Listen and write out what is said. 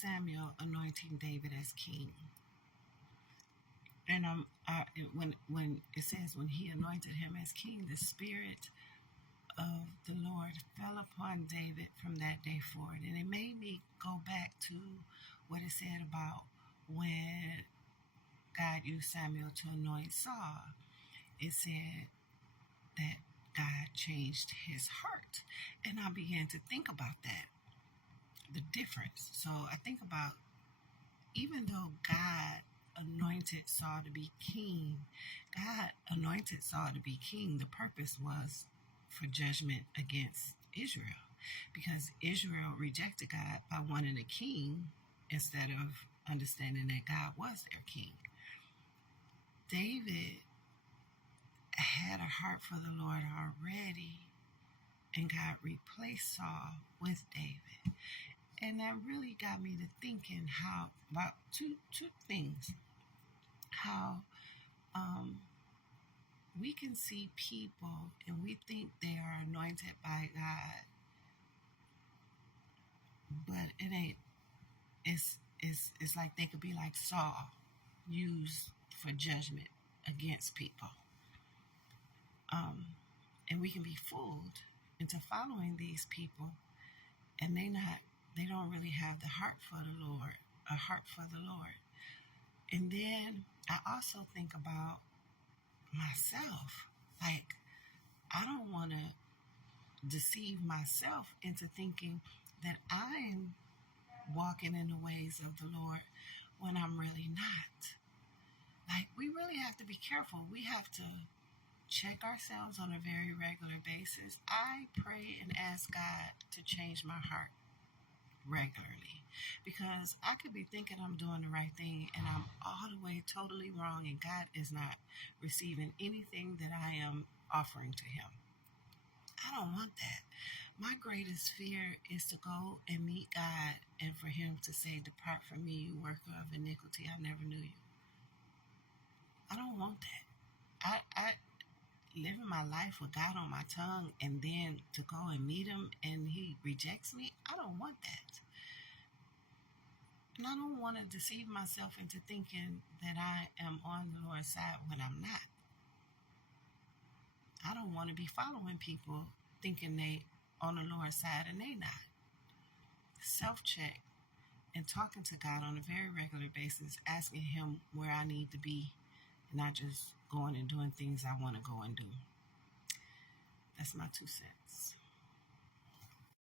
Samuel anointing David as king. And when it says when he anointed him as king, the Spirit of the Lord fell upon David from that day forward. And it made me go back to what it said about when God used Samuel to anoint Saul. It said that God changed his heart. And I began to think about that, the difference. So I think about, even though God anointed Saul to be king, God anointed Saul to be king, the purpose was for judgment against Israel, because Israel rejected God by wanting a king instead of understanding that God was their king. David had a heart for the Lord already, and God replaced Saul with David. And that really got me to thinking how about two things. How we can see people and we think they are anointed by God, but it ain't. It's like they could be like Saul, used for judgment against people. And we can be fooled into following these people, and they don't really have the heart for the Lord, a heart for the Lord. And then I also think about myself. Like, I don't want to deceive myself into thinking that I'm walking in the ways of the Lord when I'm really not. Like, we really have to be careful. We have to check ourselves on a very regular basis. I pray and ask God to change my heart regularly, because I could be thinking I'm doing the right thing and I'm all the way totally wrong, and God is not receiving anything that I am offering to him. I don't want that. My greatest fear is to go and meet God and for him to say, "Depart from me, you worker of iniquity, I never knew you." I don't want that. I living my life with God on my tongue, and then to go and meet him and he rejects me. I don't want that. And I don't want to deceive myself into thinking that I am on the Lord's side when I'm not. I don't want to be following people thinking they on the Lord's side and they not. Self-check and talking to God on a very regular basis, asking him where I need to be, and not just going and doing things I want to go and do. That's my 2 cents.